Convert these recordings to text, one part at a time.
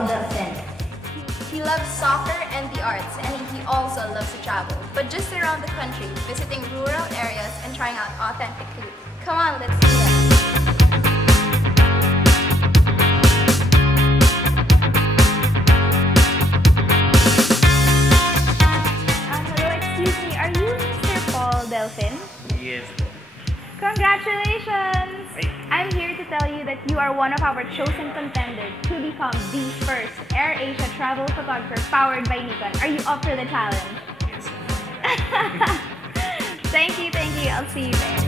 called Delphin. He loves soccer and the arts, and he also loves to travel, but just around the country, visiting rural areas and trying out authentic food. Come on, let's see it. Hello, excuse me, are you Mr. Paul Delphin? Yes. Congratulations! I'm here to tell you that you are one of our chosen contenders to become the first AirAsia travel photographer powered by Nikon. Are you up for the challenge? Yes. Thank you. I'll see you there.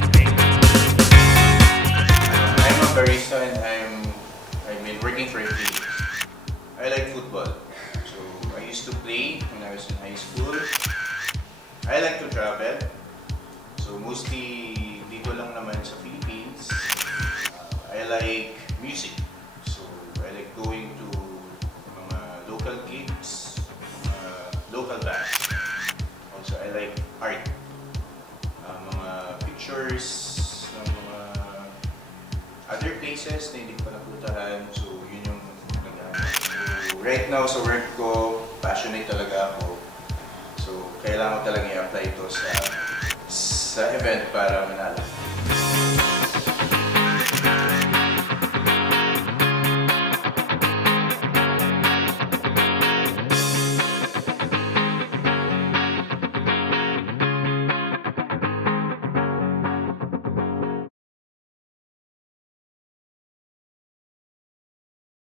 I'm a barista and I've been working for 8 years. I like football. So I used to play when I was in high school. I like to travel. So mostly dito lang naman sa Philippines. I like music. So I like going to mga local gigs, mga local bands. Also I like art. Mga pictures ng mga other places na hindi ko pa napuntahan. So yun yung naghahanap. So right now sa work ko, passionate talaga ako. So kailangan ko talaga i-apply ito sa event para manalo.